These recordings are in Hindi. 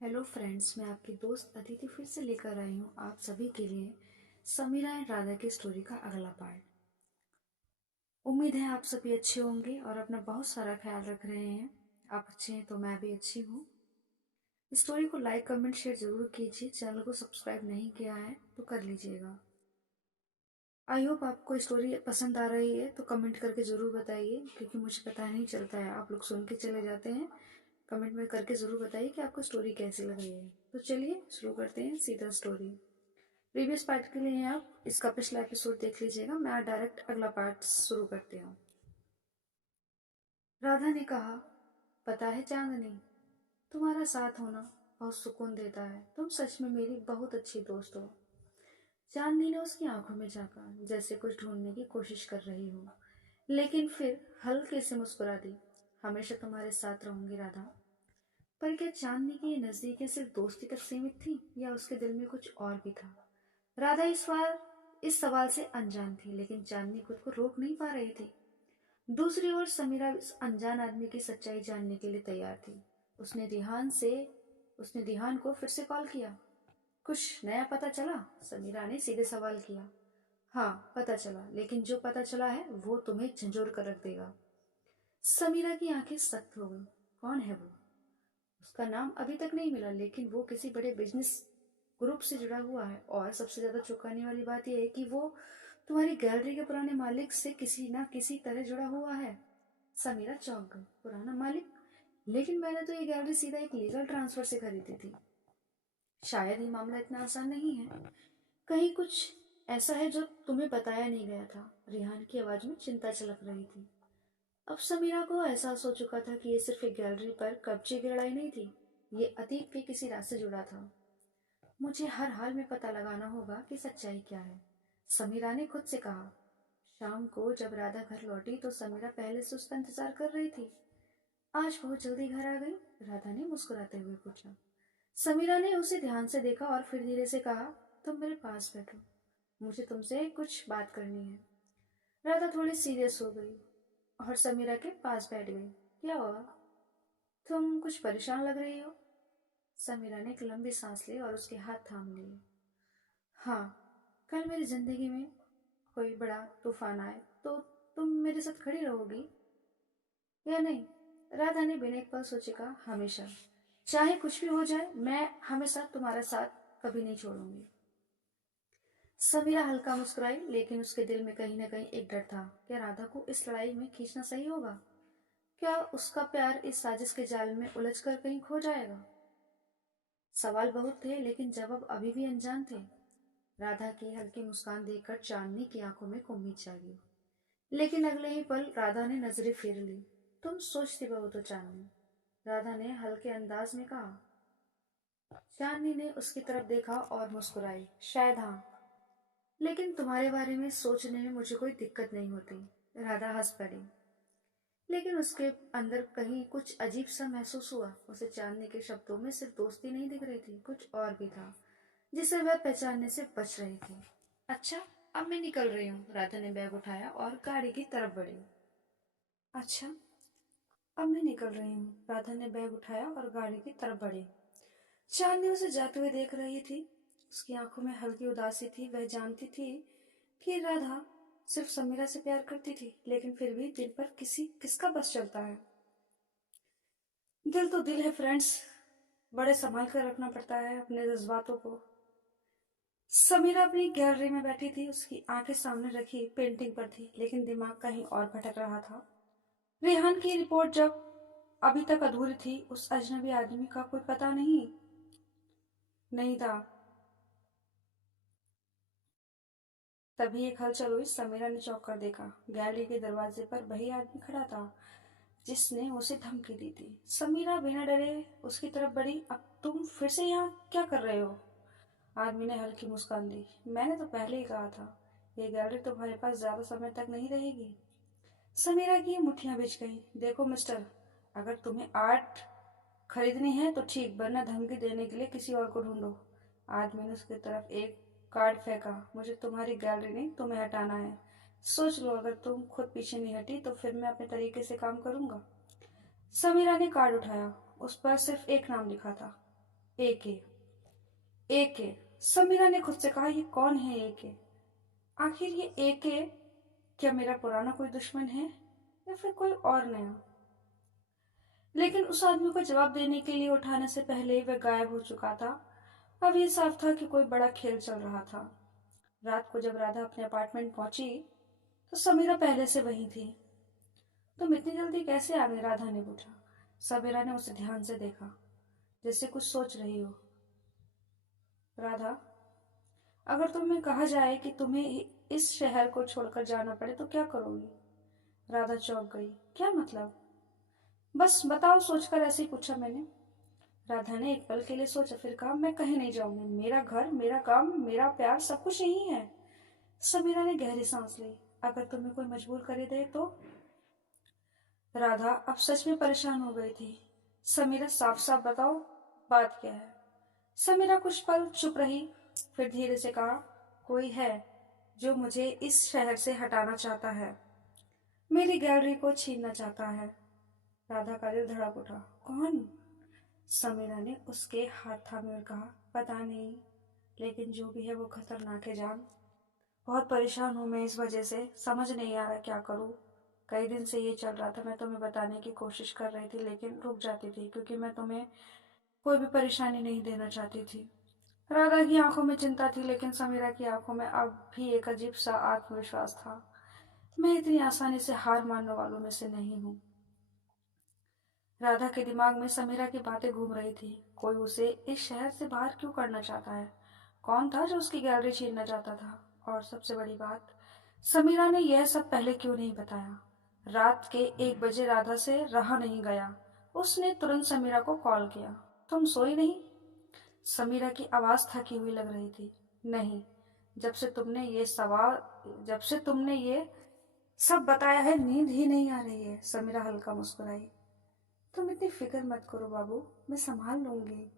हेलो फ्रेंड्स, मैं आपकी दोस्त अदिति फिर से लेकर आई हूँ आप सभी के लिए समीरा एंड राधा की स्टोरी का अगला पार्ट। उम्मीद है आप सभी अच्छे होंगे और अपना बहुत सारा ख्याल रख रहे हैं। आप अच्छे हैं तो मैं भी अच्छी हूँ। स्टोरी को लाइक कमेंट शेयर जरूर कीजिए। चैनल को सब्सक्राइब नहीं किया है तो कर लीजिएगा। आई होप आपको स्टोरी पसंद आ रही है तो कमेंट करके ज़रूर बताइए, क्योंकि मुझे पता नहीं चलता है, आप लोग सुन के चले जाते हैं। कमेंट में करके ज़रूर बताइए कि आपको स्टोरी कैसी लग रही है। तो चलिए शुरू करते हैं सीधा स्टोरी। प्रीवियस पार्ट के लिए आप इसका पिछला एपिसोड देख लीजिएगा। मैं डायरेक्ट अगला पार्ट शुरू करती हूँ। राधा ने कहा, पता है चांदनी, तुम्हारा साथ होना बहुत सुकून देता है। तुम सच में मेरी बहुत अच्छी दोस्त हो। चांदनी ने उसकी आंखों में झांका, जैसे कुछ ढूंढने की कोशिश कर रही हो, लेकिन फिर हल्के से मुस्कुरा दी। हमेशा तुम्हारे साथ रहूंगी राधा। पर क्या चांदनी की ये नजदीकें सिर्फ दोस्ती तक सीमित थी या उसके दिल में कुछ और भी था? राधा इस सवाल से अनजान थी, लेकिन चांदनी खुद को रोक नहीं पा रही थी। दूसरी ओर समीरा इस अनजान आदमी की सच्चाई जानने के लिए तैयार थी। उसने उसने दिहान को फिर से कॉल किया। कुछ नया पता चला? समीरा ने सीधे सवाल किया। हाँ, पता चला, लेकिन जो पता चला है वो तुम्हें झंझोर कर रख देगा। समीरा की आंखें सख्त हो गईं। कौन है वो? उसका नाम अभी तक नहीं मिला, लेकिन वो किसी बड़े बिजनेस ग्रुप से जुड़ा हुआ है, और सबसे ज्यादा चौंकाने वाली बात यह है कि वो तुम्हारी गैलरी के पुराने मालिक से किसी ना किसी तरह जुड़ा हुआ है। समीरा चौंक गई। पुराना मालिक? लेकिन मैंने तो ये गैलरी सीधा एक लीगल ट्रांसफर से खरीदी थी। शायद ये मामला इतना आसान नहीं है। कहीं कुछ ऐसा है जो तुम्हें बताया नहीं गया था। रिहान की आवाज में चिंता छलक रही थी। अब समीरा को एहसास हो चुका था कि ये सिर्फ एक गैलरी पर कब्जे की लड़ाई नहीं थी। ये अतीत के किसी राज से जुड़ा था। मुझे हर हाल में पता लगाना होगा कि सच्चाई क्या है, समीरा ने खुद से कहा। शाम को जब राधा घर लौटी तो समीरा पहले से उसका इंतजार कर रही थी। आज बहुत जल्दी घर आ गई? राधा ने मुस्कुराते हुए पूछा। समीरा ने उसे ध्यान से देखा और फिर धीरे से कहा, तुम मेरे पास बैठो, मुझे तुमसे कुछ बात करनी है। राधा थोड़ी सीरियस हो गई और समीरा के पास बैठ गई। क्या हुआ? तुम कुछ परेशान लग रही हो। समीरा ने एक लंबी सांस ली और उसके हाथ थाम लिए। हाँ, कल मेरी जिंदगी में कोई बड़ा तूफान आए तो तुम मेरे साथ खड़ी रहोगी या नहीं? राधा ने बिना एक पल सोचे कहा, हमेशा, चाहे कुछ भी हो जाए, मैं हमेशा तुम्हारा साथ कभी नहीं छोड़ूंगी। समीरा हल्का मुस्कुराई, लेकिन उसके दिल में कहीं ना कहीं एक डर था। क्या राधा को इस लड़ाई में खींचना सही होगा? क्या उसका प्यार इस साजिश के जाल में उलझकर कहीं खो जाएगा? सवाल बहुत थे, लेकिन जवाब अभी भी अनजान थे। राधा की हल्की मुस्कान देखकर चांदनी की आंखों में उम्मीद जागी, लेकिन अगले ही पल राधा ने नजरें फेर ली। तुम सोचती बहुत हो चांदनी, राधा ने हल्के अंदाज में कहा। चांदनी ने उसकी तरफ देखा और मुस्कुराई। शायद हाँ, लेकिन तुम्हारे बारे में सोचने में मुझे कोई दिक्कत नहीं होती। राधा हंस पड़ी, लेकिन उसके अंदर कहीं कुछ अजीब सा महसूस हुआ। उसे चांदनी के शब्दों में सिर्फ दोस्ती नहीं दिख रही थी, कुछ और भी था जिसे वह पहचानने से बच रही थी। अच्छा, अब मैं निकल रही हूँ। राधा ने बैग उठाया और गाड़ी की तरफ बढ़ी। अच्छा, अब मैं निकल रही हूँ। राधा ने बैग उठाया और गाड़ी की तरफ बढ़ी। चांदनी उसे जाते हुए देख रही थी। उसकी आंखों में हल्की उदासी थी। वह जानती थी कि राधा सिर्फ समीरा से प्यार करती थी, लेकिन फिर भी दिल पर किसका बस चलता है। दिल तो दिल है फ्रेंड्स, बड़े संभाल कर रखना पड़ता है अपने जज्बातों को। समीरा अपनी गैलरी में बैठी थी। उसकी आंखें सामने रखी पेंटिंग पर थी, लेकिन दिमाग कहीं और भटक रहा था। रेहान की रिपोर्ट जब अभी तक अधूरी थी, उस अजनबी आदमी का कोई पता नहीं था। तभी एक हलचल हुई। समीरा ने चौंक कर देखा। गैलरी के दरवाजे पर वही आदमी खड़ा था जिसने उसे धमकी दी थी। समीरा बिना डरे उसकी तरफ बढ़ी। अब तुम फिर से यहाँ क्या कर रहे हो? आदमी ने हल्की मुस्कान दी। मैंने तो पहले ही कहा था, ये गैलरी तुम्हारे पास ज्यादा समय तक नहीं रहेगी। समीरा की मुट्ठियां भिज गईं। देखो मिस्टर, अगर तुम्हें आर्ट खरीदनी है तो ठीक, वरना धमकी देने के लिए किसी और को ढूंढो। आदमी ने उसकी तरफ एक कार्ड फेंका। मुझे तुम्हारी गैलरी नहीं, तुम्हें हटाना है। सोच लो, अगर तुम खुद पीछे नहीं हटी तो फिर मैं अपने तरीके से काम करूंगा। समीरा ने कार्ड उठाया। उस पर सिर्फ एक नाम लिखा था, एके। एके। समीरा ने खुद से कहा, ये कौन है एके? आखिर ये एके क्या मेरा पुराना कोई दुश्मन है या फिर कोई और नया? लेकिन उस आदमी को जवाब देने के लिए उठाने से पहले ही वह गायब हो चुका था। अब ये साफ था कि कोई बड़ा खेल चल रहा था। रात को जब राधा अपने अपार्टमेंट पहुंची तो समीरा पहले से वहीं थी। तुम इतनी जल्दी कैसे आ गई? राधा ने पूछा। समीरा ने उसे ध्यान से देखा, जैसे कुछ सोच रही हो। राधा, अगर तुम्हें कहा जाए कि तुम्हें इस शहर को छोड़कर जाना पड़े तो क्या करोगी? राधा चौंक गई। क्या मतलब? बस बताओ, सोचकर ऐसे ही पूछा मैंने। राधा ने एक पल के लिए सोचा, फिर कहा, मैं कहीं नहीं जाऊंगी। मेरा घर, मेरा काम, मेरा प्यार, सब कुछ यही है। समीरा ने गहरी सांस ली। अगर तुम्हें कोई मजबूर करे दे तो? राधा अब सच में परेशान हो गई थी। समीरा, साफ साफ बताओ, बात क्या है? समीरा कुछ पल चुप रही, फिर धीरे से कहा, कोई है जो मुझे इस शहर से हटाना चाहता है, मेरी गैलरी को छीनना चाहता है। राधा का दिल धड़क उठा। कौन? समीरा ने उसके हाथ थामे और कहा, पता नहीं, लेकिन जो भी है वो खतरनाक है जान। बहुत परेशान हूँ मैं इस वजह से, समझ नहीं आ रहा क्या करूँ। कई दिन से ये चल रहा था, मैं तुम्हें बताने की कोशिश कर रही थी लेकिन रुक जाती थी क्योंकि मैं तुम्हें कोई भी परेशानी नहीं देना चाहती थी। राधा की आंखों में चिंता थी लेकिन समीरा की आंखों में अब भी एक अजीब सा आत्मविश्वास था। मैं इतनी आसानी से हार मानने वालों में से नहीं हूँ। राधा के दिमाग में समीरा की बातें घूम रही थी। कोई उसे इस शहर से बाहर क्यों करना चाहता है? कौन था जो उसकी गैलरी छीनना चाहता था? और सबसे बड़ी बात, समीरा ने यह सब पहले क्यों नहीं बताया? रात के 1 बजे राधा से रहा नहीं गया। उसने तुरंत समीरा को कॉल किया। तुम सोई नहीं? समीरा की आवाज थकी हुई लग रही थी। नहीं, जब से तुमने ये सब बताया है नींद ही नहीं आ रही है। समीरा हल्का मुस्कुराई। तुम इतनी फिक्र मत करो बाबू, मैं संभाल लूंगी।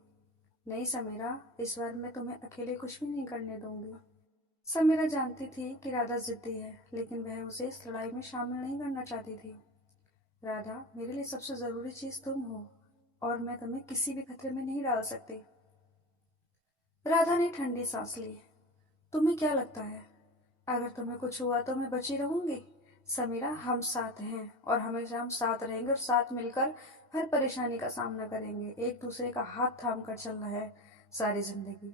नहीं समीरा, इस बार मैं तुम्हें अकेले कुछ भी नहीं करने दूंगी। समीरा जानती थी कि राधा जिद्दी है, लेकिन वह उसे इस लड़ाई में शामिल नहीं करना चाहती थी। राधा, मेरे लिए सबसे जरूरी चीज तुम हो और मैं तुम्हें किसी भी खतरे में नहीं डाल सकती। राधा ने ठंडी सांस ली। तुम्हें क्या लगता है, अगर तुम्हें कुछ हुआ तो मैं बची रहूंगी? समीरा, हम साथ हैं और हमेशा हम साथ रहेंगे और साथ मिलकर हर परेशानी का सामना करेंगे। एक दूसरे का हाथ थाम कर चलना है सारी जिंदगी।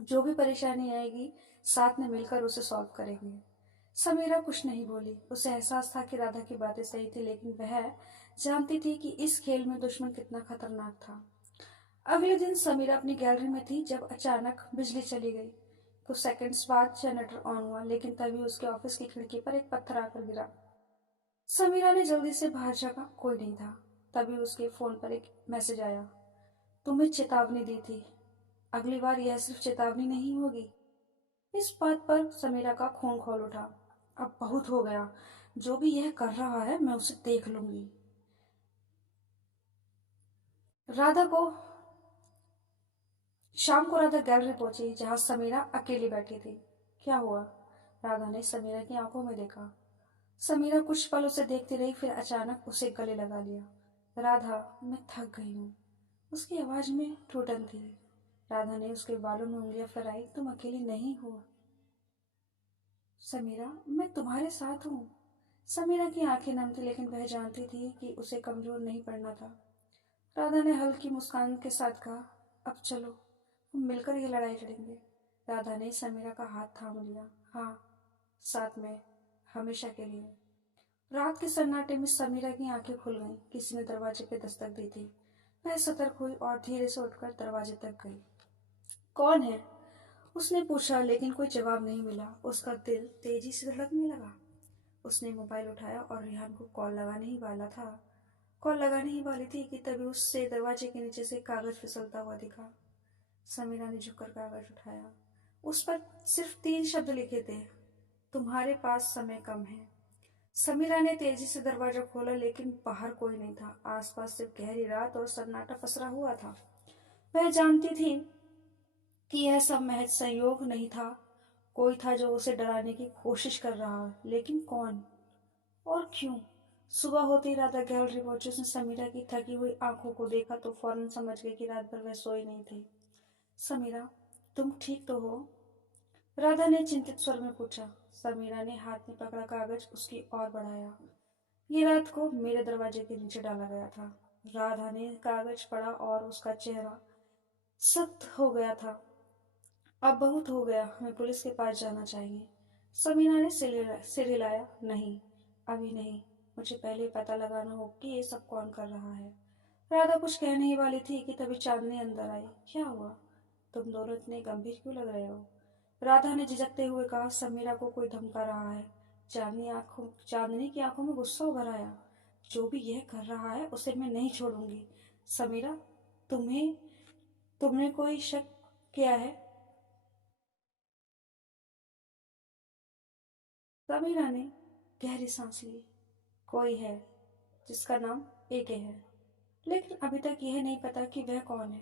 जो भी परेशानी आएगी साथ में मिलकर उसे सॉल्व करेंगे। समीरा कुछ नहीं बोली। उसे एहसास था कि राधा की बातें सही थी, लेकिन वह जानती थी कि इस खेल में दुश्मन कितना खतरनाक था। अगले दिन समीरा अपनी गैलरी में थी जब अचानक बिजली चली गई। कुछ सेकंड्स बाद जनरेटर ऑन हुआ, लेकिन तभी उसके ऑफिस की खिड़की पर एक पत्थर आकर गिरा। समीरा ने जल्दी से बाहर झाँका, कोई नहीं था। तभी उसके फोन पर एक मैसेज आया। तुम्हें चेतावनी दी थी, अगली बार यह सिर्फ चेतावनी नहीं होगी। इस बात पर समीरा का खून खौल उठा। अब बहुत हो गया, जो भी यह कर रहा है मैं उसे देख लूंगी। राधा को शाम को राधा गैलरी पहुंची जहां समीरा अकेली बैठी थी। क्या हुआ? राधा ने समीरा की आंखों में देखा। समीरा कुछ पल उसे देखती रही, फिर अचानक उसे गले लगा लिया। राधा, मैं थक गई हूँ। उसकी आवाज में टूटन थी। राधा ने उसके बालों में उंगलियां फैलाई। तुम अकेली नहीं हो समीरा, मैं तुम्हारे साथ हूँ। समीरा की आंखें नम थी, लेकिन वह जानती थी कि उसे कमजोर नहीं पड़ना था। राधा ने हल्की मुस्कान के साथ कहा, अब चलो, हम मिलकर ये लड़ाई लड़ेंगे। राधा ने समीरा का हाथ थाम लिया। हाँ, साथ में, हमेशा के लिए। रात के सन्नाटे में समीरा की आंखें खुल गईं। किसी ने दरवाजे पे दस्तक दी थी। वह सतर्क हुई और धीरे से उठकर दरवाजे तक गई। कौन है? उसने पूछा, लेकिन कोई जवाब नहीं मिला। उसका दिल तेजी से धड़कने लगा। उसने मोबाइल उठाया और रिहान को कॉल लगाने ही वाली थी कि तभी उससे दरवाजे के नीचे से कागज फिसलता हुआ दिखा। समीरा ने झुककर कागज उठाया। उस पर सिर्फ 3 शब्द लिखे थे, तुम्हारे पास समय कम है। समीरा ने तेजी से दरवाजा खोला, लेकिन बाहर कोई नहीं था। आसपास सिर्फ गहरी रात और सन्नाटा पसरा हुआ था। वह जानती थी कि यह सब महज संयोग नहीं था। कोई था जो उसे डराने की कोशिश कर रहा है, लेकिन कौन और क्यों? सुबह होते ही राधा गैलरी पहुंची। उसने समीरा की थकी हुई आंखों को देखा तो फौरन समझ गई कि रात भर वह सोई नहीं थी। समीरा, तुम ठीक तो हो? राधा ने चिंतित स्वर में पूछा। समीरा ने हाथ में पकड़ा कागज उसकी ओर बढ़ाया। ये रात को मेरे दरवाजे के नीचे डाला गया था। राधा ने कागज पढ़ा और उसका चेहरा सख्त हो गया था। अब बहुत हो गया, हमें पुलिस के पास जाना चाहिए। समीरा ने सिर हिलाया। नहीं, अभी नहीं। मुझे पहले पता लगाना होगा कि ये सब कौन कर रहा है। राधा कुछ कहने ही वाली थी कि तभी चांदनी अंदर आई। क्या हुआ? तुम दोनों इतने गंभीर क्यों लग रहे हो? राधा ने झिझकते हुए कहा। समीरा को कोई धमका रहा है। चांदनी की आंखों में गुस्सा उभर आया। जो भी यह कर रहा है उसे मैं नहीं छोड़ूंगी। समीरा, तुम्हें तुमने कोई शक किया है? समीरा ने गहरी सांस ली। कोई है जिसका नाम एके है, लेकिन अभी तक यह नहीं पता कि वह कौन है।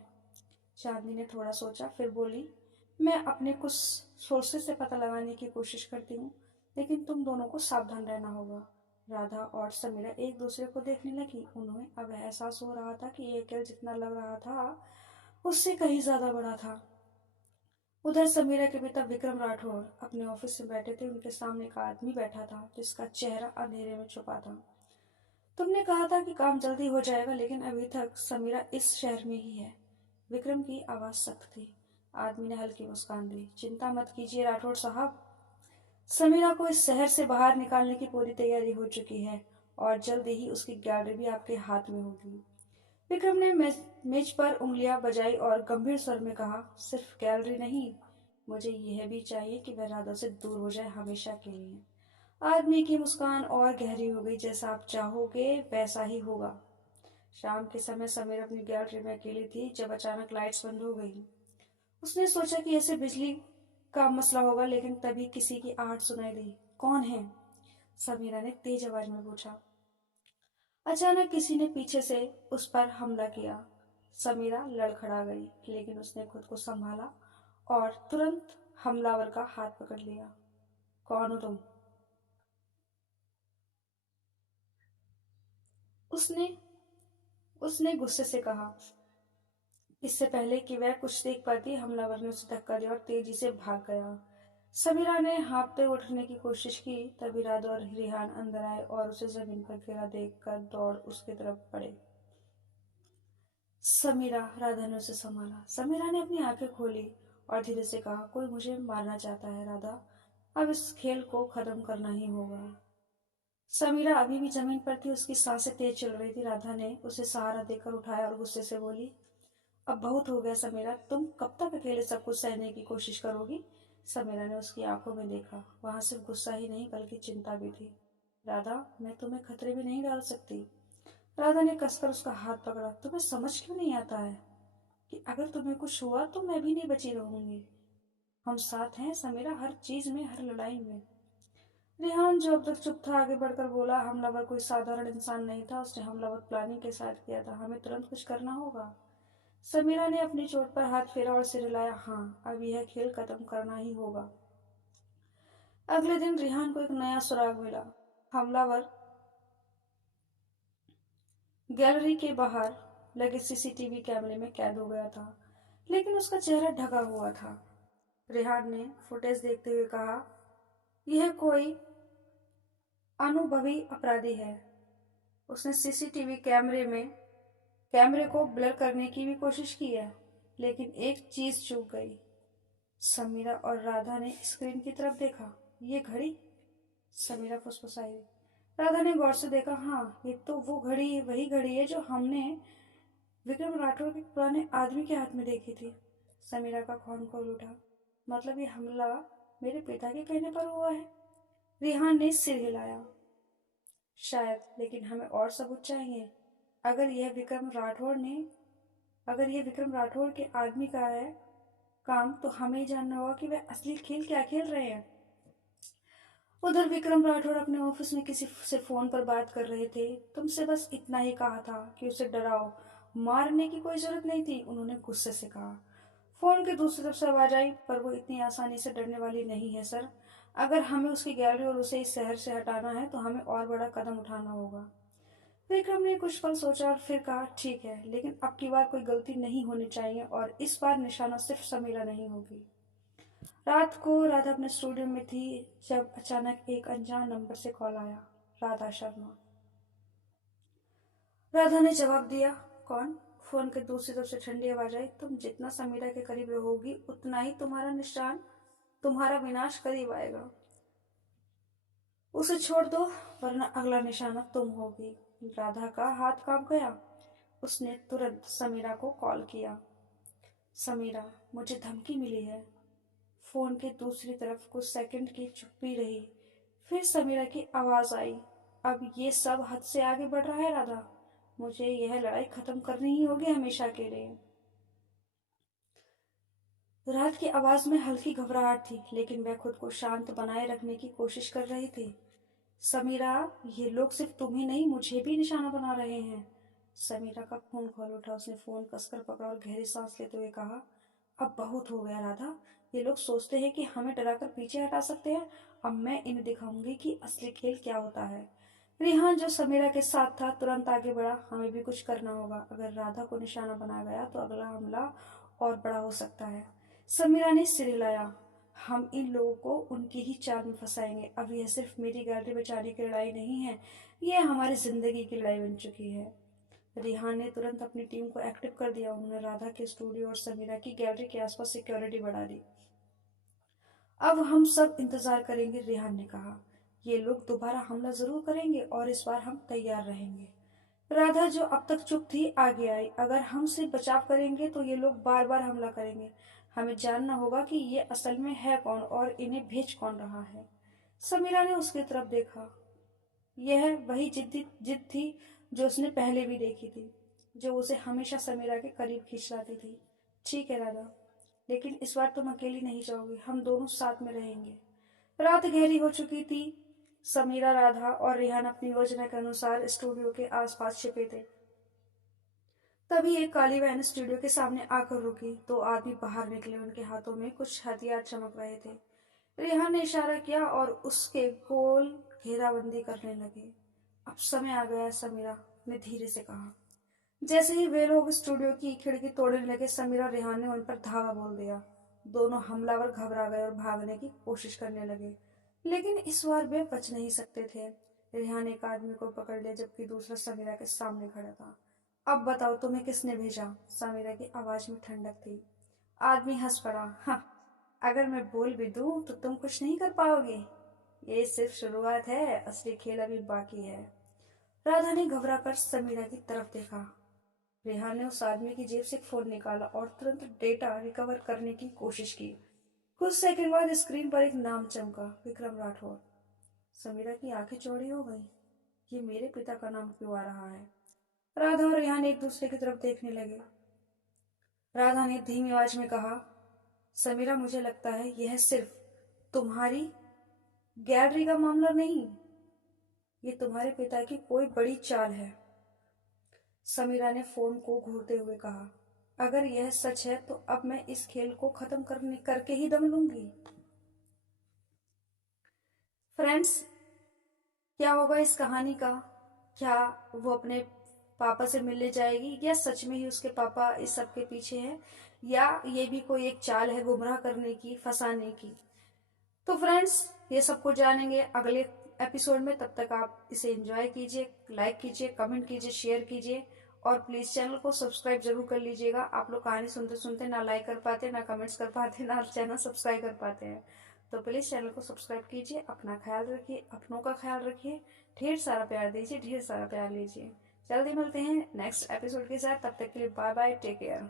चांदनी ने थोड़ा सोचा, फिर बोली, मैं अपने कुछ सोर्सेस से पता लगाने की कोशिश करती हूँ, लेकिन तुम दोनों को सावधान रहना होगा। राधा और समीरा एक दूसरे को देखने लगी। उन्हें अब एहसास हो रहा था कि ये अकेले जितना लग रहा था उससे कहीं ज्यादा बड़ा था। उधर समीरा के पिता विक्रम राठौर अपने ऑफिस में बैठे थे। उनके सामने एक आदमी बैठा था जिसका चेहरा अंधेरे में छुपा था। तुमने कहा था कि काम जल्दी हो जाएगा, लेकिन अभी तक समीरा इस शहर में ही है। विक्रम की आवाज सख्त थी। आदमी ने हल्की मुस्कान दी। चिंता मत कीजिए राठौर साहब, समीरा को इस शहर से बाहर निकालने की पूरी तैयारी हो चुकी है और जल्द ही उसकी गैलरी भी आपके हाथ में होगी। विक्रम ने मेज पर उंगलियां बजाई और गंभीर स्वर में कहा, सिर्फ गैलरी नहीं, मुझे यह भी चाहिए कि वह राधा से दूर हो जाए हमेशा के लिए। आदमी की मुस्कान और गहरी हो गई। जैसा आप चाहोगे वैसा ही होगा। शाम के समय समीर अपनी गैलरी में अकेली थी जब अचानक लाइट्स बंद हो गई। उसने सोचा कि ऐसे बिजली का मसला होगा, लेकिन तभी किसी की आहट सुनाई दी। कौन है? समीरा ने तेज आवाज में पूछा। अचानक किसी ने पीछे से उस पर हमला किया। समीरा लड़खड़ा गई, लेकिन उसने खुद को संभाला और तुरंत हमलावर का हाथ पकड़ लिया। कौन हो तुम? उसने उसने गुस्से से कहा। इससे पहले कि वह कुछ देख पाती, हमलावर ने उसे धक्का दिया और तेजी से भाग गया। समीरा ने हाँफते उठने की कोशिश की। तभी राधा और रिहान अंदर आए और उसे जमीन पर गिरा देखकर दौड़ उसकी तरफ पड़े। समीरा, राधा ने उसे संभाला। समीरा ने अपनी आंखें खोली और धीरे से कहा, कोई मुझे मारना चाहता है राधा, अब इस खेल को खत्म करना ही होगा। समीरा अभी भी जमीन पर थी। उसकी सांसें तेज चल रही थी। राधा ने उसे सहारा देकर उठाया और गुस्से से बोली, अब बहुत हो गया समीरा, तुम कब तक अकेले सब कुछ सहने की कोशिश करोगी? समीरा ने उसकी आंखों में देखा। वहां सिर्फ गुस्सा ही नहीं बल्कि चिंता भी थी। राधा, मैं तुम्हें खतरे में नहीं डाल सकती। राधा ने कसकर उसका हाथ पकड़ा। तुम्हें समझ क्यों नहीं आता है कि अगर तुम्हें कुछ हुआ तो मैं भी नहीं बची रहूंगी? हम साथ हैं समीरा, हर चीज में, हर लड़ाई में। रेहान जो अब तक चुप था आगे बढ़कर बोला, हमलावर कोई साधारण इंसान नहीं था, उसने हमलावर प्लानिंग के साथ किया था। हमें तुरंत कुछ करना होगा। समीरा ने अपनी चोट पर हाथ फेरा और सिर हिलाया। हाँ, अब यह खेल खत्म करना ही होगा। अगले दिन रिहान को एक नया सुराग मिला। हमलावर गैलरी के बाहर लगे सीसीटीवी कैमरे में कैद हो गया था, लेकिन उसका चेहरा ढका हुआ था। रेहान ने फुटेज देखते हुए कहा, यह कोई अनुभवी अपराधी है। उसने सीसीटीवी कैमरे को ब्लर करने की भी कोशिश की है, लेकिन एक चीज चूक गई। समीरा और राधा ने स्क्रीन की तरफ देखा। ये घड़ी? समीरा फुसफुसाई। राधा ने गौर से देखा। हाँ, ये तो वही घड़ी है जो हमने विक्रम राठौर के पुराने आदमी के हाथ में देखी थी। समीरा का खून खोल उठा। मतलब ये हमला मेरे पिता के कहने पर हुआ है? रिहान ने सिर हिलाया। शायद, लेकिन हमें और सबूत चाहिए। अगर यह विक्रम राठौर ने अगर यह विक्रम राठौर के आदमी का है काम, तो हमें जानना होगा कि वह असली खेल क्या खेल रहे हैं। उधर विक्रम राठौर अपने ऑफिस में किसी से फोन पर बात कर रहे थे। तुमसे बस इतना ही कहा था कि उसे डराओ, मारने की कोई जरूरत नहीं थी, उन्होंने गुस्से से कहा। फोन की दूसरी तरफ से आवाज आई, पर वो इतनी आसानी से डरने वाली नहीं है सर। अगर हमें उसकी गैलरी और उसे इस शहर से हटाना है तो हमें और बड़ा कदम उठाना होगा। विक्रम ने कुछ पल सोचा और फिर कहा, ठीक है, लेकिन अब की बार कोई गलती नहीं होनी चाहिए और इस बार निशाना सिर्फ समीरा नहीं होगी। रात को राधा अपने स्टूडियो में थी जब अचानक एक अनजान नंबर से कॉल आया। राधा शर्मा। राधा ने जवाब दिया, कौन? फोन के दूसरी तरफ से ठंडी आवाज आई, तुम जितना समीरा के करीब रहोगी उतना ही तुम्हारा विनाश करीब आएगा। उसे छोड़ दो वरना अगला निशाना तुम होगी। राधा का हाथ कांप गया। उसने तुरंत समीरा को कॉल किया। समीरा, मुझे धमकी मिली है। फोन के दूसरी तरफ कुछ सेकंड की चुप्पी रही। फिर समीरा की आवाज आई, अब ये सब हद से आगे बढ़ रहा है राधा। मुझे यह लड़ाई खत्म करनी ही होगी हमेशा के लिए। रात की आवाज में हल्की घबराहट थी, लेकिन वह खुद को शांत बनाए रखने की कोशिश कर रही थी। समीरा, ये लोग सिर्फ तुम्हें नहीं मुझे भी निशाना बना रहे हैं। समीरा का खून खोल उठा। उसने फोन कसकर पकड़ा और गहरी सांस लेते हुए कहा, अब बहुत हो गया राधा। ये लोग सोचते हैं कि हमें डराकर पीछे हटा सकते हैं। अब मैं इन्हें दिखाऊंगी कि असली खेल क्या होता है। रिहान, जो समीरा के साथ था, तुरंत आगे बढ़ा। हमें भी कुछ करना होगा। अगर राधा को निशाना बनाया गया तो अगला हमला और बड़ा हो सकता है। समीरा ने सिर हिलाया। हम इन लोगों को उनकी ही चाल में फंसाएंगे। अब यह सिर्फ मेरी गैलरी बचाने की लड़ाई नहीं है, यह हमारी जिंदगी की लड़ाई बन चुकी है। रिहान ने तुरंत अपनी टीम को एक्टिव कर दिया। उन्होंने राधा के स्टूडियो और समीरा की गैलरी के आसपास सिक्योरिटी बढ़ा दी। अब हम सब इंतजार करेंगे, रिहान ने कहा। ये लोग दोबारा हमला जरूर करेंगे और इस बार हम तैयार रहेंगे। राधा, जो अब तक चुप थी, आगे आई। अगर हम सिर्फ बचाव करेंगे तो ये लोग बार बार हमला करेंगे। हमें जानना होगा कि ये असल में है कौन और इन्हें भेज कौन रहा है। समीरा ने उसकी तरफ देखा। यह वही जिद थी जो उसने पहले भी देखी थी, जो उसे हमेशा समीरा के करीब खींच लाती थी। ठीक है राधा, लेकिन इस बार तुम अकेली नहीं जाओगी, हम दोनों साथ में रहेंगे। रात गहरी हो चुकी थी। समीरा, राधा और रेहान अपनी योजना के अनुसार स्टूडियो के आसपास छिपे थे। तभी एक काली वैन स्टूडियो के सामने आकर रुकी। दो आदमी बाहर निकले। उनके हाथों में कुछ हथियार चमक रहे थे। रेहान ने इशारा किया और उसके गोल घेराबंदी करने लगे। अब समय आ गया, समीरा ने धीरे से कहा। जैसे ही वे लोग स्टूडियो की खिड़की तोड़ने लगे, समीरा और रेहान ने उन पर धावा बोल दिया। दोनों हमलावर घबरा गए और भागने की कोशिश करने लगे, लेकिन इस बार वे बच नहीं सकते थे। रेहान एक आदमी को पकड़ लिया जबकि दूसरा समीरा के सामने खड़ा था। अब बताओ, तुम्हें किसने भेजा? समीरा की आवाज में ठंडक थी। आदमी हंस पड़ा। हाँ, अगर मैं बोल भी दूं तो तुम कुछ नहीं कर पाओगे। ये सिर्फ शुरुआत है, असली खेल अभी बाकी है। राधा ने घबरा कर समीरा की तरफ देखा। रेहान ने उस आदमी की जेब से एक फोन निकाला और तुरंत डेटा रिकवर करने की कोशिश की। कुछ सेकंड बाद स्क्रीन पर एक नाम चमका, विक्रम राठौर। समीरा की आंखें चौड़ी हो गई। ये मेरे पिता का नाम क्यों आ रहा है? राधा और रेहान एक दूसरे की तरफ देखने लगे। राधा ने धीमी आवाज में कहा, समीरा, मुझे लगता है यह सिर्फ तुम्हारी गैलरी का मामला नहीं, ये तुम्हारे पिता की कोई बड़ी चाल है। समीरा ने फोन को घूरते हुए कहा, अगर यह सच है तो अब मैं इस खेल को खत्म करके ही दम लूंगी। फ्रेंड्स, क्या होगा इस कहानी का? क्या वो अपने पापा से मिलने जाएगी या सच में ही उसके पापा इस सब के पीछे हैं, या ये भी कोई एक चाल है गुमराह करने की, फंसाने की? तो फ्रेंड्स, ये सब कुछ जानेंगे अगले एपिसोड में। तब तक आप इसे एंजॉय कीजिए, लाइक कीजिए, कमेंट कीजिए, शेयर कीजिए और प्लीज चैनल को सब्सक्राइब जरूर कर लीजिएगा। आप लोग कहानी सुनते सुनते ना लाइक कर पाते, ना कमेंट्स कर पाते, ना चैनल सब्सक्राइब कर पाते हैं। तो प्लीज चैनल को सब्सक्राइब कीजिए। अपना ख्याल रखिए, अपनों का ख्याल रखिए। ढेर सारा प्यार दीजिए, ढेर सारा प्यार लीजिए। जल्दी मिलते हैं नेक्स्ट एपिसोड के साथ। तब तक के लिए बाय बाय, टेक केयर।